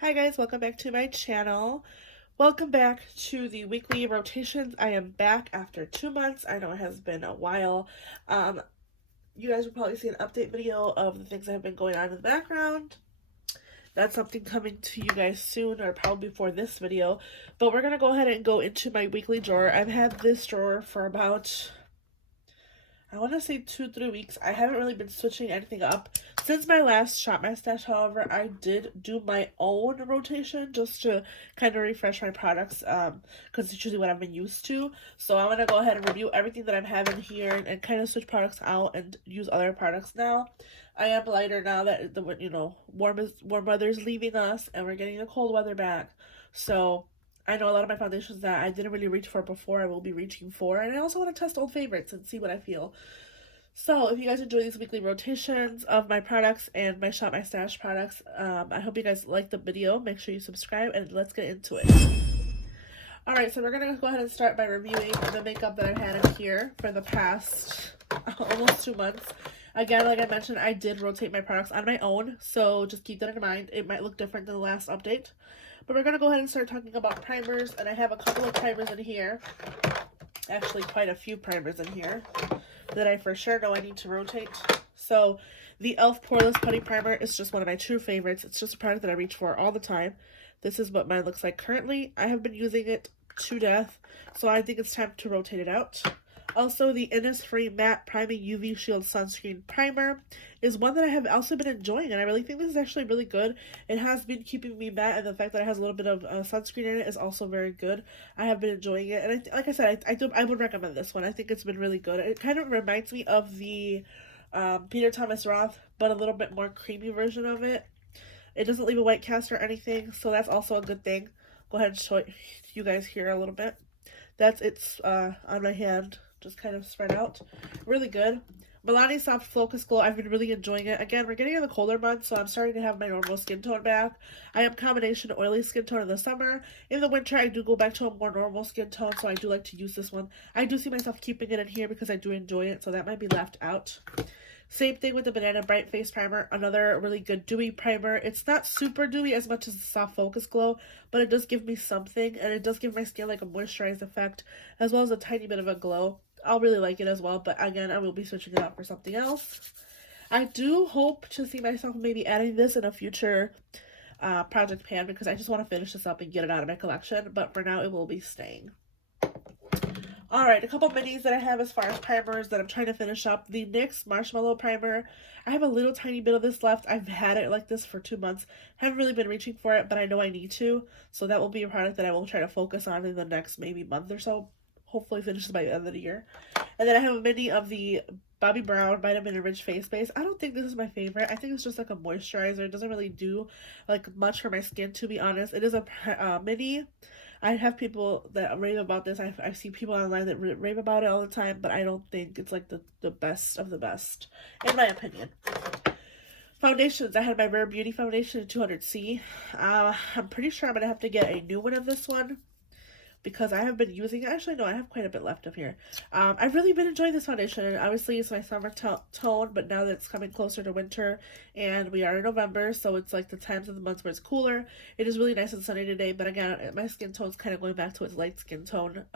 Hi guys, welcome back to my channel. Welcome back to the weekly rotations. I am back after 2 months. I know it has been a while. Um, you guys will probably see an update video of the things that have been going on in the background. That's something coming to you guys soon or probably before this video. But we're going to go ahead and go into my weekly drawer. I've had this drawer for about I want to say 2-3 weeks. I haven't really been switching anything up. Since my last Shop My Stash, however, I did do my own rotation just to kind of refresh my products because it's usually what I've been used to. So I'm going to go ahead and review everything that I'm having here and kind of switch products out and use other products now. I am lighter now that warm weather's leaving us and we're getting the cold weather back. So I know a lot of my foundations that I didn't really reach for before, I will be reaching for. And I also want to test old favorites and see what I feel. So if you guys enjoy these weekly rotations of my products and my Shop My Stash products, I hope you guys like the video. Make sure you subscribe and let's get into it. Alright, so we're going to go ahead and start by reviewing the makeup that I've had in here for the past almost 2 months. Again, like I mentioned, I did rotate my products on my own, so just keep that in mind. It might look different than the last update. But we're going to go ahead and start talking about primers, and I have a couple of primers in here. Actually, quite a few primers in here that I for sure know I need to rotate. So, the e.l.f. Poreless Putty Primer is just one of my true favorites. It's just a product that I reach for all the time. This is what mine looks like currently. I have been using it to death, so I think it's time to rotate it out. Also, the Innisfree Matte Priming UV Shield Sunscreen Primer is one that I have also been enjoying, and I really think this is actually really good. It has been keeping me matte, and the fact that it has a little bit of sunscreen in it is also very good. I have been enjoying it, and like I said, I would recommend this one. I think it's been really good. It kind of reminds me of the Peter Thomas Roth, but a little bit more creamy version of it. It doesn't leave a white cast or anything, so that's also a good thing. Go ahead and show you guys here a little bit. That's it's on my hand, just kind of spread out. Really good. Milani Soft Focus Glow, I've been really enjoying it. Again, we're getting in the colder months, so I'm starting to have my normal skin tone back. I am combination oily skin tone in the summer. In the winter, I do go back to a more normal skin tone, so I do like to use this one. I do see myself keeping it in here because I do enjoy it, so that might be left out. Same thing with the Banana Bright Face Primer, another really good dewy primer. It's not super dewy as much as the Soft Focus Glow, but it does give me something, and it does give my skin like a moisturized effect, as well as a tiny bit of a glow. I'll really like it as well, but again, I will be switching it out for something else. I do hope to see myself maybe adding this in a future project pan because I just want to finish this up and get it out of my collection, but for now it will be staying. Alright, a couple minis that I have as far as primers that I'm trying to finish up. The NYX Marshmallow Primer. I have a little tiny bit of this left. I've had it like this for 2 months. Haven't really been reaching for it, but I know I need to. So that will be a product that I will try to focus on in the next maybe month or so. Hopefully finishes by the end of the year. And then I have a mini of the Bobbi Brown Vitamin Enriched Face Base. I don't think this is my favorite. I think it's just like a moisturizer. It doesn't really do like much for my skin, to be honest. It is a mini. I have people that rave about this. I see people online that rave about it all the time, but I don't think it's like the best of the best, in my opinion. Foundations. I had my Rare Beauty foundation in 200C. I'm pretty sure I'm going to have to get a new one of this one because I have been using, actually no, I have quite a bit left of here. I've really been enjoying this foundation, and obviously it's my summer tone, but now that it's coming closer to winter, and we are in November, so it's like the times of the months where it's cooler. It is really nice and sunny today, but again, my skin tone's kind of going back to its light skin tone,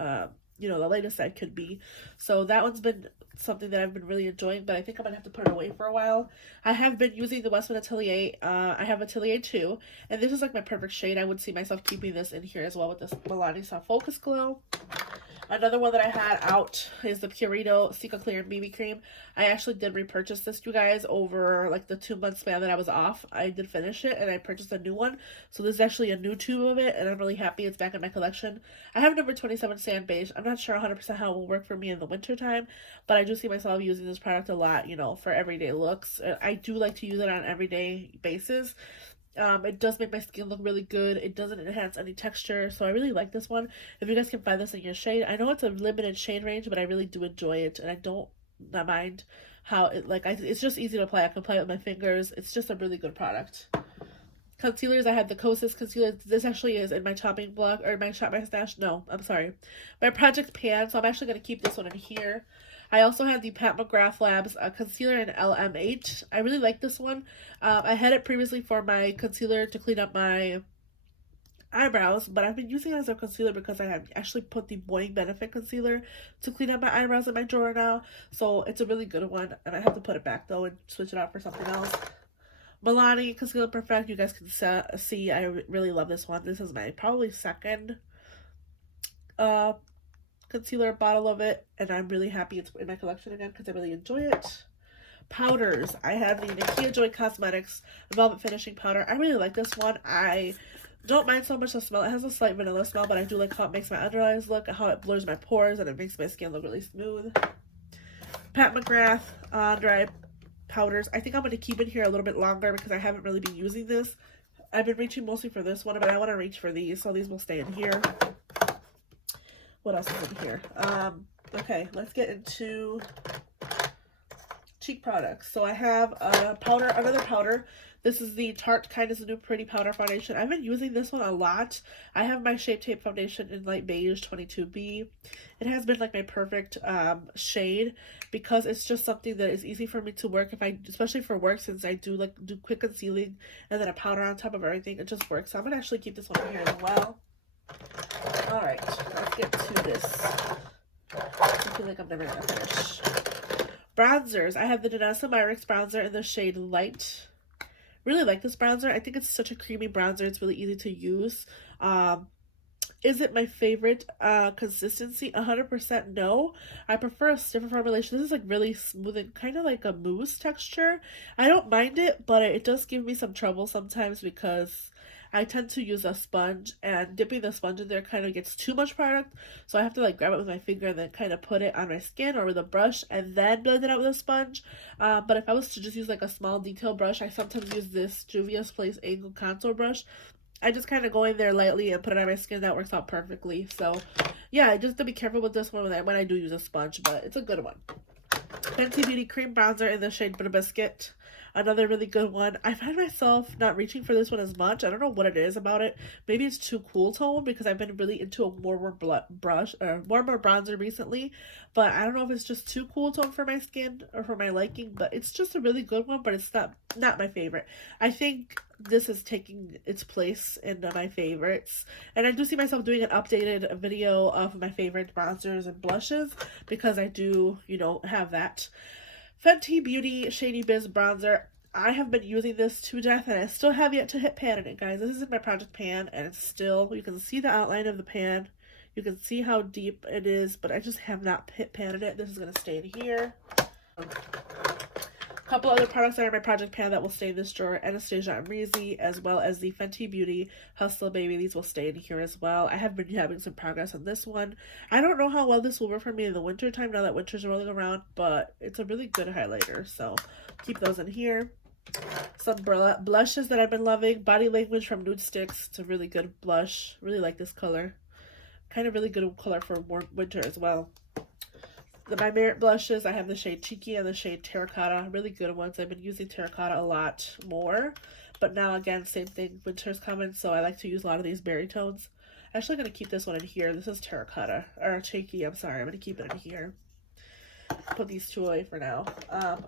you know, the latest that could be. So that one's been something that I've been really enjoying, but I think I'm gonna have to put it away for a while. I have been using the Westman Atelier. I have Atelier 2, and this is like my perfect shade. I would see myself keeping this in here as well with this Milani Soft Focus Glow. Another one that I had out is the Purito Cica Clear BB Cream. I actually did repurchase this, you guys, over like the 2 month span that I was off. I did finish it and I purchased a new one. So this is actually a new tube of it, and I'm really happy it's back in my collection. I have number 27 Sand Beige. I'm not sure 100% how it will work for me in the winter time, but I do see myself using this product a lot, you know, for everyday looks. I do like to use it on an everyday basis. It does make my skin look really good. It doesn't enhance any texture, so I really like this one. If you guys can find this in your shade, I know it's a limited shade range, but I really do enjoy it, and I don't mind how it, like, it's just easy to apply. I can apply it with my fingers. It's just a really good product. Concealers, I had the Kosas concealer. This actually is in my chopping block, or my Shop My Stash. No, I'm sorry. My project pan, so I'm actually going to keep this one in here. I also have the Pat McGrath Labs concealer in LMH. I really like this one. I had it previously for my concealer to clean up my eyebrows, but I've been using it as a concealer because I have actually put the Boing Benefit concealer to clean up my eyebrows in my drawer now. So it's a really good one. I might have to put it back though and switch it out for something else. Milani Concealer Perfect. You guys can see I really love this one. This is my probably second uh concealer bottle of it, and I'm really happy it's in my collection again because I really enjoy it. Powders. I have the Nakia Joy Cosmetics Velvet Finishing Powder. I really like this one. I don't mind so much the smell. It has a slight vanilla smell, but I do like how it makes my under eyes look, how it blurs my pores, and it makes my skin look really smooth. Pat McGrath Under Eye Powders. I think I'm going to keep it here a little bit longer because I haven't really been using this. I've been reaching mostly for this one, but I want to reach for these, so these will stay in here. What else is in here? Okay, let's get into cheek products. So I have a powder, another powder. This is the Tarte Kindness New Pretty Powder Foundation. I've been using this one a lot. I have my Shape Tape Foundation in light beige 22B. It has been like my perfect shade because it's just something that is easy for me to work especially for work, since I do quick concealing and then a powder on top of everything. It just works. So I'm gonna actually keep this one here as well. All right, let's get to this. I feel like I'm never gonna finish. Bronzers. I have the Danessa Myricks bronzer in the shade Light. Really like this bronzer. I think it's such a creamy bronzer. It's really easy to use. Is it my favorite consistency? 100% no. I prefer a stiffer formulation. This is like really smooth and kind of like a mousse texture. I don't mind it, but it does give me some trouble sometimes because I tend to use a sponge, and dipping the sponge in there kind of gets too much product, so I have to like grab it with my finger and then kind of put it on my skin or with a brush and then blend it out with a sponge. But if I was to just use like a small detail brush, I sometimes use this Juvia's Place Angle Contour brush. I just kind of go in there lightly and put it on my skin. That works out perfectly. So yeah, just to be careful with this one when I do use a sponge, but it's a good one. Fenty Beauty Cream Bronzer in the shade Butter Biscuit. Another really good one. I find myself not reaching for this one as much. I don't know what it is about it. Maybe it's too cool tone because I've been really into a warmer bronzer recently. But I don't know if it's just too cool tone for my skin or for my liking. But it's just a really good one, but it's not my favorite. I think this is taking its place in my favorites. And I do see myself doing an updated video of my favorite bronzers and blushes because I do, have that. Fenty Beauty Shady Biz Bronzer. I have been using this to death, and I still have yet to hit pan in it, guys. This is in my project pan, and it's still, you can see the outline of the pan. You can see how deep it is, but I just have not hit pan in it. This is going to stay in here. A couple other products that are in my project pan that will stay in this drawer. Anastasia Amrezy, as well as the Fenty Beauty Hustle Baby. These will stay in here as well. I have been having some progress on this one. I don't know how well this will work for me in the winter time now that winter's rolling around, but it's a really good highlighter, so keep those in here. Some blushes that I've been loving. Body Language from Nude Sticks. It's a really good blush. Really like this color. Kind of really good color for winter as well. My Merit blushes, I have the shade Cheeky and the shade Terracotta. Really good ones. I've been using Terracotta a lot more. But now, again, same thing. Winter's coming, so I like to use a lot of these berry tones. I'm actually going to keep this one in here. This is Terracotta. Or Cheeky, I'm sorry. I'm going to keep it in here. Put these two away for now.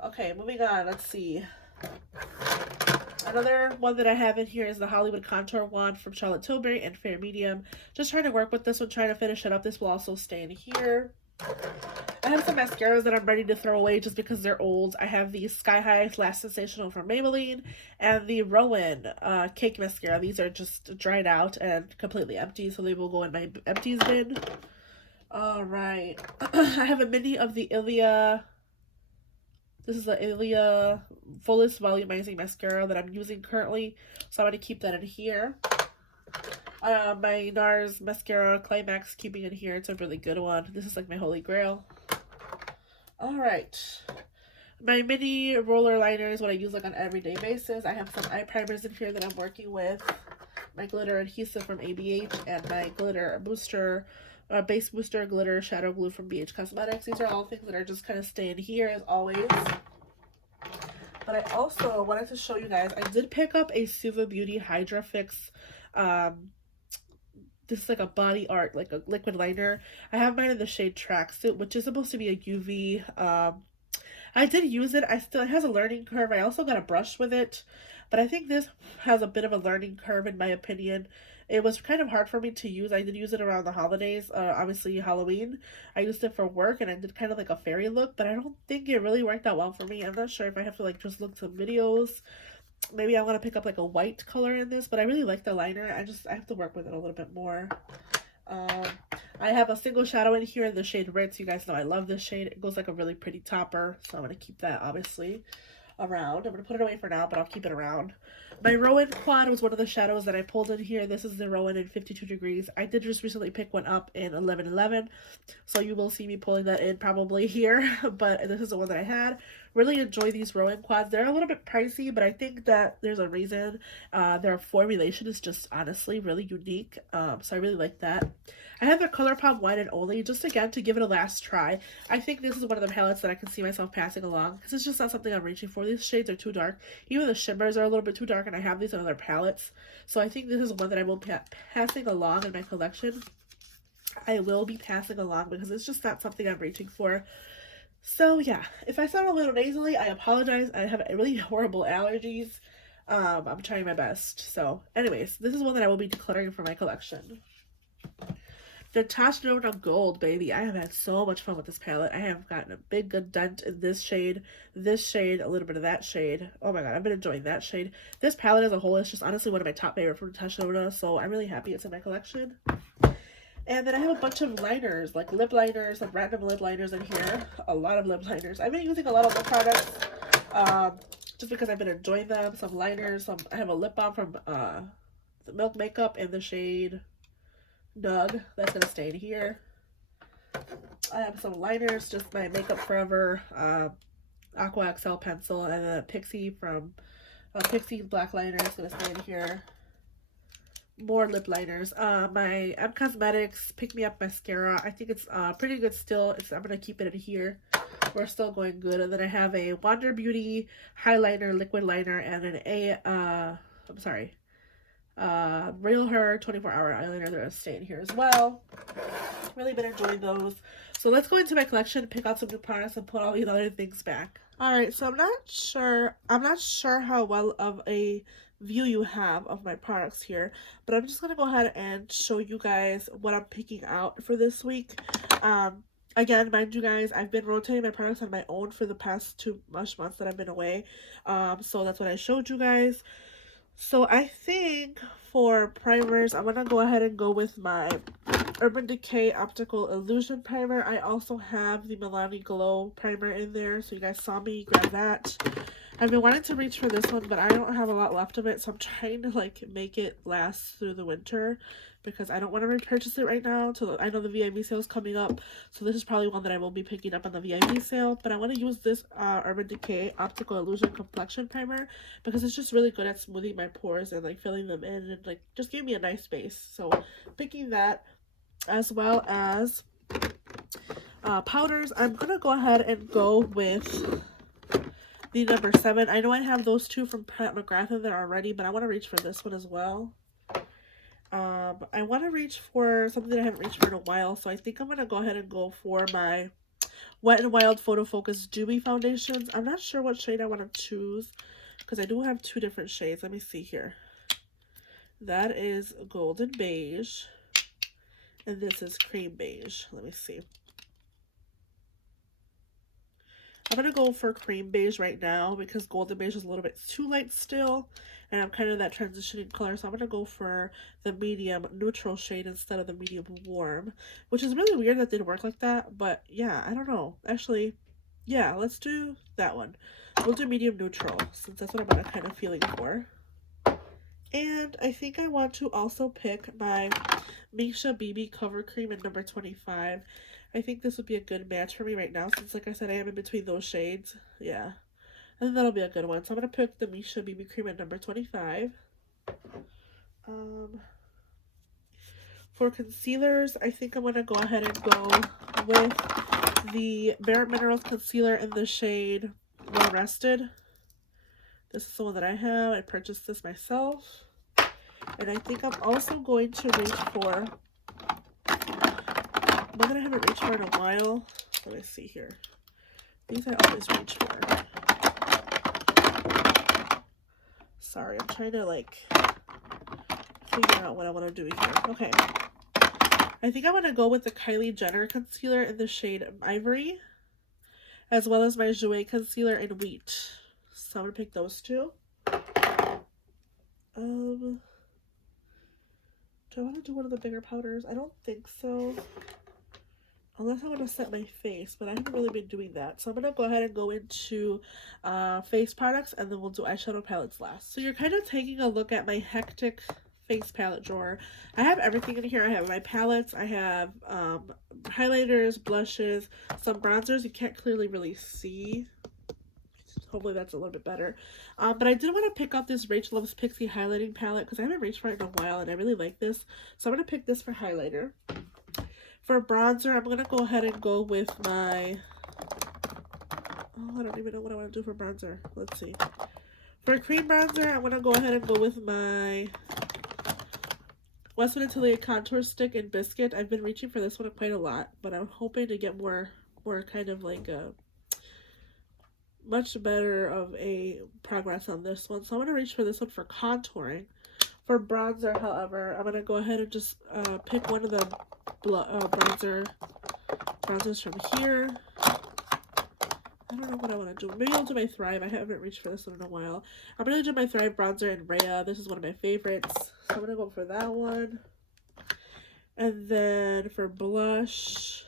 Okay, moving on. Let's see. Another one that I have in here is the Hollywood Contour Wand from Charlotte Tilbury in Fair Medium. Just trying to work with this one, trying to finish it up. This will also stay in here. I have some mascaras that I'm ready to throw away just because they're old. I have the Sky High Last Sensational from Maybelline and the Rowan Cake Mascara. These are just dried out and completely empty, so they will go in my empties bin. Alright. I have a mini of the Ilia. This is the Ilia Fullest Volumizing Mascara that I'm using currently, so I'm going to keep that in here. My NARS Mascara Climax, keeping in here. It's a really good one. This is like my holy grail. Alright. My mini roller liner is what I use like on an everyday basis. I have some eye primers in here that I'm working with. My glitter adhesive from ABH and my glitter booster, base booster glitter shadow glue from BH Cosmetics. These are all things that are just kind of staying here as always. But I also wanted to show you guys, I did pick up a Suva Beauty Hydra Fix this is like a body art, like a liquid liner. I have mine in the shade Tracksuit, which is supposed to be a UV. I did use it. It has a learning curve. I also got a brush with it, but I think this has a bit of a learning curve in my opinion. It was kind of hard for me to use. I did use it around the holidays, obviously Halloween. I used it for work and I did kind of like a fairy look, but I don't think it really worked out well for me. I'm not sure if I have to like just look some videos. Maybe I want to pick up like a white color in this, but I really like the liner. I have to work with it a little bit more. Um, I have a single shadow in here in the shade Ritz. You guys know I love this shade. It goes like a really pretty topper, so I'm going to keep that obviously around. I'm going to put it away for now, but I'll keep it around. My Rowan Quad was one of the shadows that I pulled in here. This is the Rowan in 52 Degrees. I did just recently pick one up in 1111, so you will see me pulling that in probably here, but this is the one that I had. Really enjoy these Rowan Quads. They're a little bit pricey, but I think that there's a reason. Their formulation is just honestly really unique, so I really like that. I have the ColourPop Wine and Only, just again to give it a last try. I think this is one of the palettes that I can see myself passing along, because it's just not something I'm reaching for. These shades are too dark. Even the shimmers are a little bit too dark, and I have these in other palettes. So I think this is one that I will be passing along in my collection. I will be passing along because it's just not something I'm reaching for. So yeah, if I sound a little nasally, I apologize. I have really horrible allergies. I'm trying my best. So anyways, this is one that I will be decluttering for my collection. Natasha Denona Gold, baby. I have had so much fun with this palette. I have gotten a big good dent in this shade, a little bit of that shade. Oh my god, I've been enjoying that shade. This palette as a whole is just honestly one of my top favorite from Natasha Denona, so I'm really happy it's in my collection. And then I have a bunch of liners, like lip liners, like random lip liners in here. A lot of lip liners. I've been using a lot of lip products just because I've been enjoying them. Some liners. I have a lip balm from the Milk Makeup in the shade Nug. That's going to stay in here. I have some liners, just my Makeup Forever Aqua XL pencil, and then a Pixie from Pixie black liner is going to stay in here. More lip liners. My M Cosmetics Pick Me Up mascara. I think it's pretty good still. I'm gonna keep it in here. We're still going good. And then I have a Wander Beauty highlighter, liquid liner, and Real Her 24-hour eyeliner. They're gonna stay in here as well. Really been enjoying those. So let's go into my collection, pick out some new products, and put all these other things back. All right. So I'm not sure how well of a view you have of my products here, but I'm just gonna go ahead and show you guys what I'm picking out for this week. Again, mind you guys, I've been rotating my products on my own for the past 2 months that I've been away, so that's what I showed you guys. So I think for primers, I'm gonna go ahead and go with my Urban Decay Optical Illusion Primer. I also have the Milani Glow Primer in there, so you guys saw me grab that. I've been wanting to reach for this one, but I don't have a lot left of it, so I'm trying to like make it last through the winter because I don't want to repurchase it right now. I know the VIB sale is coming up, so this is probably one that I will be picking up on the VIB sale. But I want to use this Urban Decay Optical Illusion Complexion Primer because it's just really good at smoothing my pores and like filling them in and like just gave me a nice base. So picking that, as well as powders. I'm gonna go ahead and go with the number 7. I know I have those two from Pat McGrath in there already, but I want to reach for this one as well. I want to reach for something that I haven't reached for in a while, so I think I'm going to go ahead and go for my Wet n Wild Photo Focus Dewy Foundations. I'm not sure what shade I want to choose, because I do have 2 different shades. Let me see here. That is Golden Beige, and this is Cream Beige. Let me see. I'm going to go for Cream Beige right now because Golden Beige is a little bit too light still. And I'm kind of that transitioning color. So I'm going to go for the medium neutral shade instead of the medium warm. Which is really weird that they'd work like that. But yeah, I don't know. Actually, yeah, let's do that one. We'll do medium neutral since that's what I'm kind of feeling for. And I think I want to also pick my Misha BB Cover Cream in number 25. I think this would be a good match for me right now since, like I said, I am in between those shades. Yeah, I think that'll be a good one. So I'm going to pick the Misha BB Cream at number 25. For concealers, I think I'm going to go ahead and go with the Bare Minerals Concealer in the shade Well Rested. This is the one that I have. I purchased this myself. And I think I'm also going to reach for one that I haven't reached for in a while. Let me see here. These I always reach for. Sorry, I'm trying to like figure out what I want to do here. Okay. I think I want to go with the Kylie Jenner concealer in the shade Ivory, as well as my Jouer concealer in Wheat. So I'm going to pick those two. Do I want to do one of the bigger powders? I don't think so. Unless I want to set my face, but I haven't really been doing that. So I'm going to go ahead and go into face products, and then we'll do eyeshadow palettes last. So you're kind of taking a look at my hectic face palette drawer. I have everything in here. I have my palettes, I have highlighters, blushes, some bronzers. You can't clearly really see. Hopefully that's a little bit better. But I did want to pick up this Rachel Loves Pixie highlighting palette because I haven't reached for it in a while and I really like this. So I'm going to pick this for highlighter. For bronzer, I'm going to go ahead and go with my... Oh, I don't even know what I want to do for bronzer. Let's see. For cream bronzer, I'm going to go ahead and go with my Westwood Atelier Contour Stick in Biscuit. I've been reaching for this one quite a lot, but I'm hoping to get more kind of like a much better of a progress on this one. So I'm going to reach for this one for contouring. For bronzer, however, I'm going to go ahead and just pick one of the bronzers from here. I don't know what I want to do. Maybe I'll do my Thrive. I haven't reached for this one in a while. I'm going to do my Thrive bronzer in Rhea. This is one of my favorites. So I'm going to go for that one. And then for blush,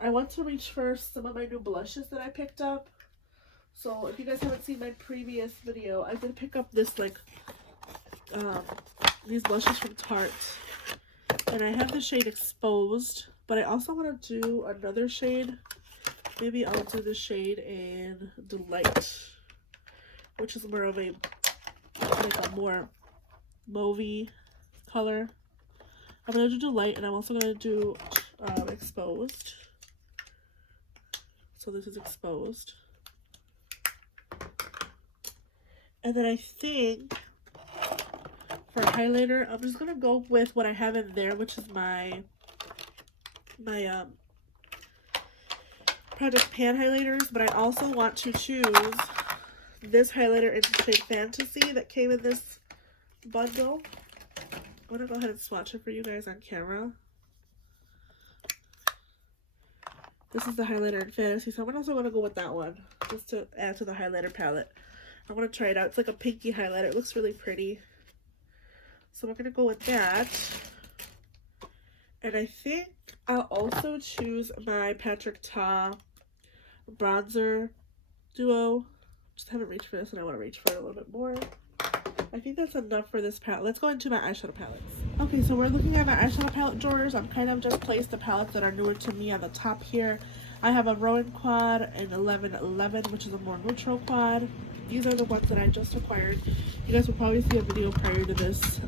I want to reach for some of my new blushes that I picked up. So if you guys haven't seen my previous video, I did pick up this like these blushes from Tarte. And I have the shade Exposed, but I also want to do another shade. Maybe I'll do the shade in Delight, which is more of a more mauvey color. I'm going to do Delight, and I'm also going to do Exposed. So this is Exposed. And then I think for highlighter, I'm just going to go with what I have in there, which is my Project Pan highlighters, but I also want to choose this highlighter in the shade Fantasy that came in this bundle. I'm going to go ahead and swatch it for you guys on camera. This is the highlighter in Fantasy, so I'm also going to go with that one, just to add to the highlighter palette. I want to try it out. It's like a pinky highlighter. It looks really pretty. So we're going to go with that. And I think I'll also choose my Patrick Ta bronzer duo. Just haven't reached for this, and I want to reach for it a little bit more. I think that's enough for this palette. Let's go into my eyeshadow palettes. Okay, so we're looking at my eyeshadow palette drawers. I'm kind of just placed the palettes that are newer to me on the top here. I have a Rowan Quad and 1111, which is a more neutral quad. These are the ones that I just acquired. You guys will probably see a video prior to this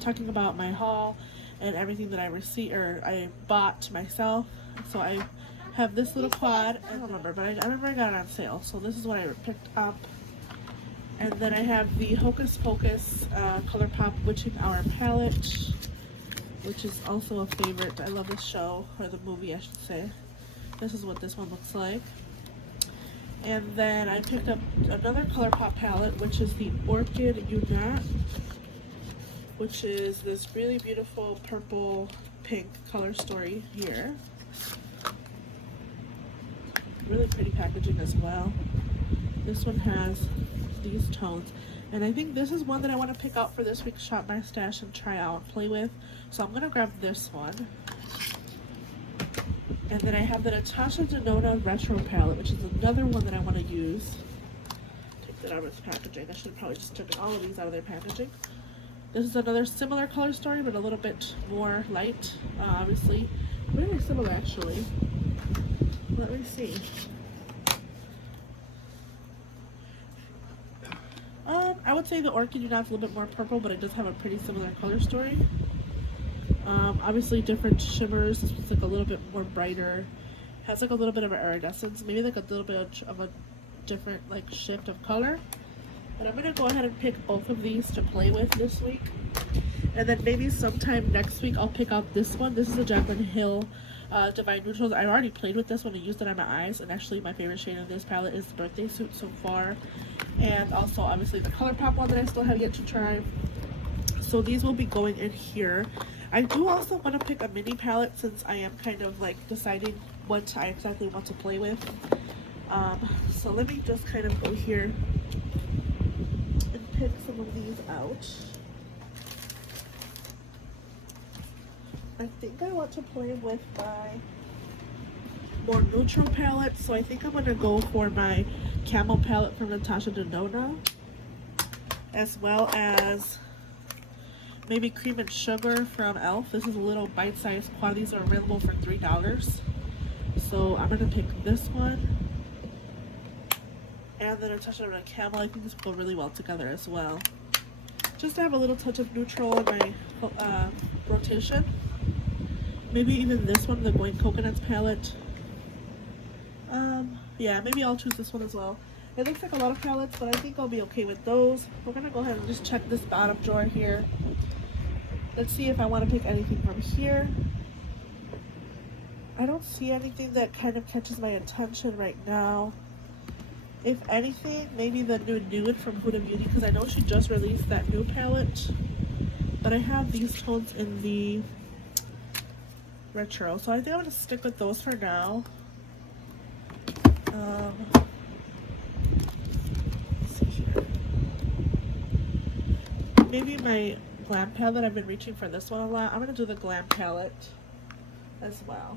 talking about my haul and everything that I bought myself. So I have this little quad. I don't remember, but I remember I got it on sale. So this is what I picked up. And then I have the Hocus Pocus ColourPop Witching Hour palette, which is also a favorite. I love this show, or the movie I should say. This is what this one looks like. And then I picked up another ColourPop palette, which is the Orchid Unat, which is this really beautiful purple pink color story here. Really pretty packaging as well. This one has these tones, and I think this is one that I want to pick out for this week's Shop My Stash and try out and play with. So I'm gonna grab this one. And then I have the Natasha Denona Retro palette, which is another one that I want to use. Take that out of its packaging. I should have probably just taken all of these out of their packaging. This is another similar color story, but a little bit more light, obviously. Very similar, actually. Let me see. I would say the Orchid Unat's a little bit more purple, but it does have a pretty similar color story. Obviously different shimmers. This one's like a little bit more brighter. Has like a little bit of an iridescence, maybe like a little bit of a different like shift of color. But I'm going to go ahead and pick both of these to play with this week. And then maybe sometime next week I'll pick out this one. This is a Jaclyn Hill Divine Neutrals. I've already played with this one and used it on my eyes. And actually my favorite shade of this palette is the Birthday Suit so far. And also obviously the ColourPop one that I still have yet to try. So these will be going in here. I do also want to pick a mini palette since I am kind of like deciding what I exactly want to play with. So let me just kind of go here and pick some of these out. I think I want to play with my more neutral palette, so I think I'm going to go for my Camel palette from Natasha Denona, as well as maybe Cream and Sugar from e.l.f. This is a little bite-sized quad. These are available for $3. So I'm going to pick this one. And then Natasha Denona Camel. I think this will go really well together as well. Just to have a little touch of neutral in my rotation. Maybe even this one, the Going Coconuts palette. Yeah, maybe I'll choose this one as well. It looks like a lot of palettes, but I think I'll be okay with those. We're gonna go ahead and just check this bottom drawer here. Let's see if I want to pick anything from here. I don't see anything that kind of catches my attention right now. If anything, maybe the new Nude from Huda Beauty, because I know she just released that new palette. But I have these tones in the retro, so I think I'm going to stick with those for now. Let's see here. Maybe my Glam palette, I've been reaching for this one a lot. I'm going to do the Glam palette as well.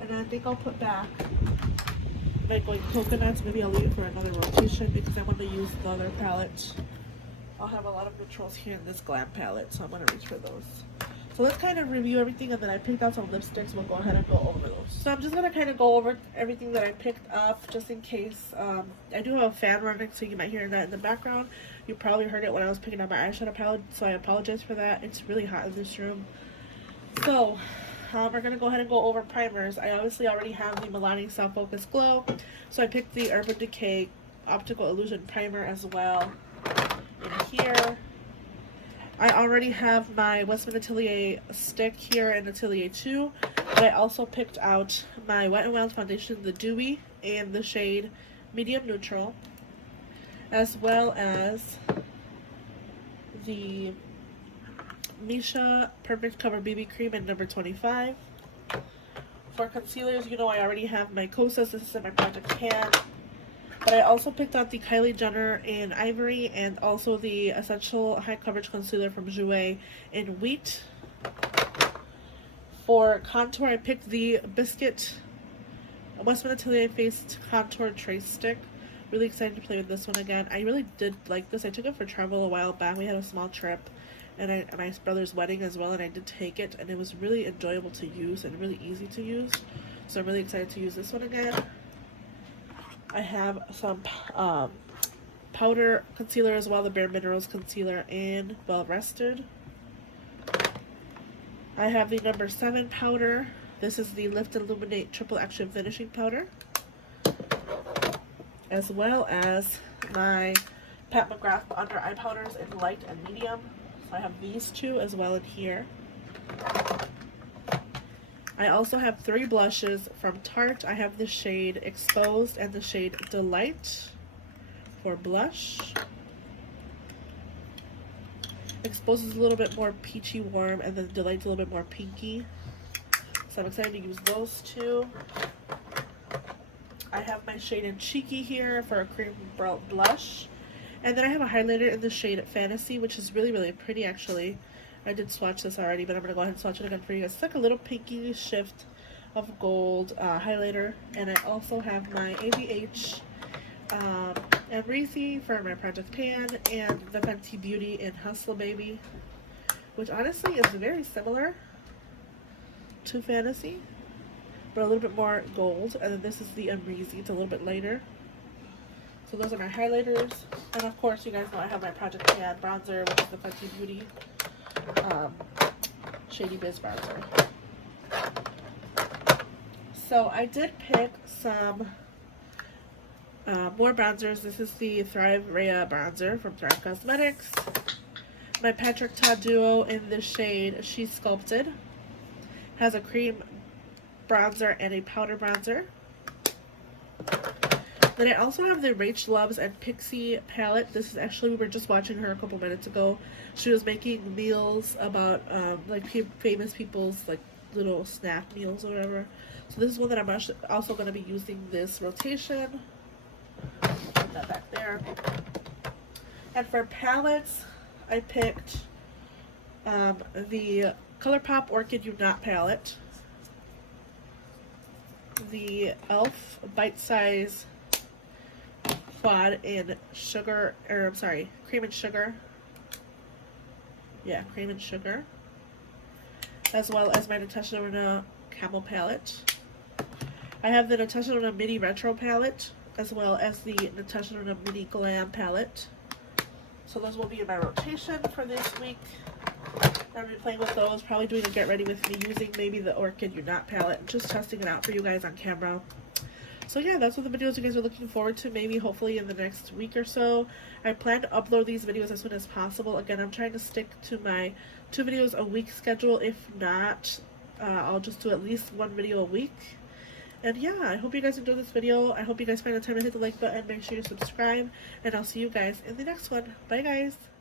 And then I think I'll put back my Going Coconuts. Maybe I'll leave it for another rotation because I want to use the other palette. I'll have a lot of neutrals here in this Glam palette, so I'm going to reach for those. So let's kind of review everything, and then I picked out some lipsticks. We'll go ahead and go over those. So I'm just going to kind of go over everything that I picked up just in case. I do have a fan running, so you might hear that in the background. You probably heard it when I was picking up my eyeshadow palette, so I apologize for that. It's really hot in this room. So we're going to go ahead and go over primers. I obviously already have the Milani Soft Focus Glow, so I picked the Urban Decay Optical Illusion Primer as well in here. I already have my Westman Atelier stick here in Atelier 2, but I also picked out my Wet n Wild foundation, the Dewy, in the shade Medium Neutral, as well as the Misha Perfect Cover BB Cream in number 25. For concealers, you know I already have my Kosas. This is in my Project Pan. But I also picked out the Kylie Jenner in Ivory and also the Essential High Coverage Concealer from Jouer in Wheat. For contour, I picked the Biscuit Westman Atelier Face Contour Trace Stick. Really excited to play with this one again. I really did like this. I took it for travel a while back. We had a small trip and at my brother's wedding as well, and I did take it, and it was really enjoyable to use and really easy to use. So I'm really excited to use this one again. I have some powder concealer as well, the Bare Minerals concealer in Well Rested. I have the number 7 powder. This is the Lift and Illuminate Triple Action Finishing Powder, as well as my Pat McGrath under eye powders in light and medium. So I have these two as well in here. I also have 3 blushes from Tarte. I have the shade Exposed and the shade Delight for blush. Exposed is a little bit more peachy warm, and then Delight's a little bit more pinky. So I'm excited to use those two. I have my shade in Cheeky here for a cream brown blush. And then I have a highlighter in the shade Fantasy, which is really, really pretty actually. I did swatch this already, but I'm going to go ahead and swatch it again for you guys. It's like a little pinky shift of gold highlighter. And I also have my ABH Amrezy for my Project Pan and the Fenty Beauty in Hustle Baby, which honestly is very similar to Fantasy, but a little bit more gold. And then this is the Amrezy. It's a little bit lighter. So those are my highlighters. And of course, you guys know I have my Project Pan bronzer, which is the Fenty Beauty Shady Biz bronzer. So I did pick some More bronzers. This is the Thrive Rhea bronzer from Thrive Cosmetics. My Patrick Ta Duo in the shade She Sculpted. Has a cream bronzer and a powder bronzer. Then I also have the Rach Loves and Pixie palette. This is actually, we were just watching her a couple minutes ago. She was making meals about like famous people's like little snack meals or whatever. So this is one that I'm also going to be using this rotation. Put that back there. And for palettes, I picked the ColourPop Orchid You Not palette, the e.l.f. Bite Size Quad in Sugar, or I'm sorry, Cream and Sugar. Yeah, Cream and Sugar. As well as my Natasha Denona Camel palette. I have the Natasha Denona Mini Retro palette, as well as the Natasha Denona Mini Glam palette. So those will be in my rotation for this week. I'm going to be playing with those, probably doing a get ready with me using maybe the Orchid You Not palette, just testing it out for you guys on camera. So yeah, that's what the videos you guys are looking forward to, maybe hopefully in the next week or so. I plan to upload these videos as soon as possible. Again, I'm trying to stick to my 2 videos a week schedule. If not, I'll just do at least 1 video a week. And yeah, I hope you guys enjoyed this video. I hope you guys find the time to hit the like button. Make sure you subscribe. And I'll see you guys in the next one. Bye guys!